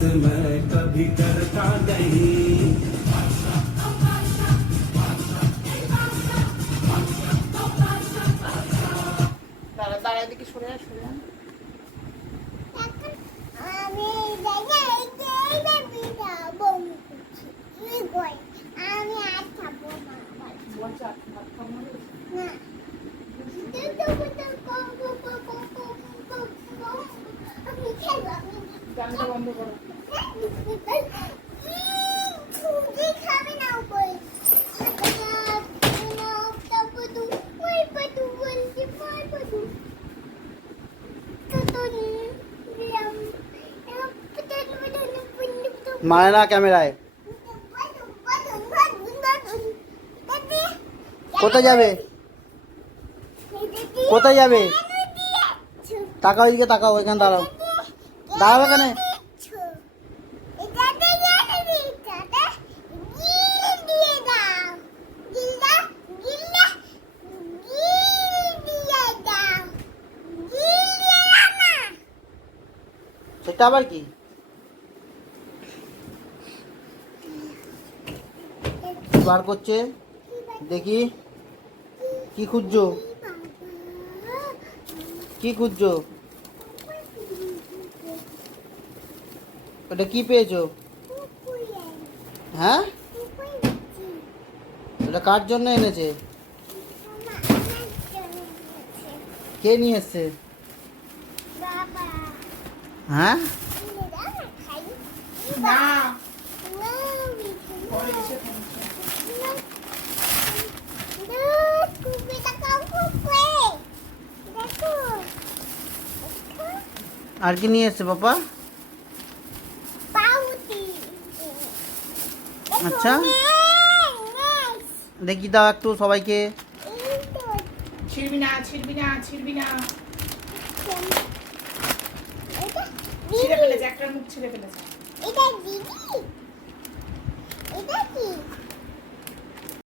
मैं कभी करता नहीं। দাঁড়া দাঁড়া, এদিকে সরে আয়, সরে আয়। বলছে আর ভাত খাবো না। জানলাটা বন্ধ করো। मारे ना ক্যামেরায় কোথায় যাবে কোথায় যাবে তাকাও এদিকে তাকাও এখানে দাঁড়াও দাঁড়াবে এখানে সেটা আবার কি বার করছে দেখি কি খুঁজছো কি খুঁজছো ওটা কি পেয়েছো হ্যাঁ এটা কার জন্য এনেছে কে নিয়ে এসছে হ্যাঁ না পরে এসে খাচ্ছি। আর কি নিয়ে এসছে পাপা আচ্ছা দেখি দাও একটু সবাইকে ছিড়বি না, ছিড়বি না, ছিড়বি না। ছিঁড়ে ফেলেছে, একটা মুখ ছিঁড়ে ফেলেছে। এটা দিদি এটা কি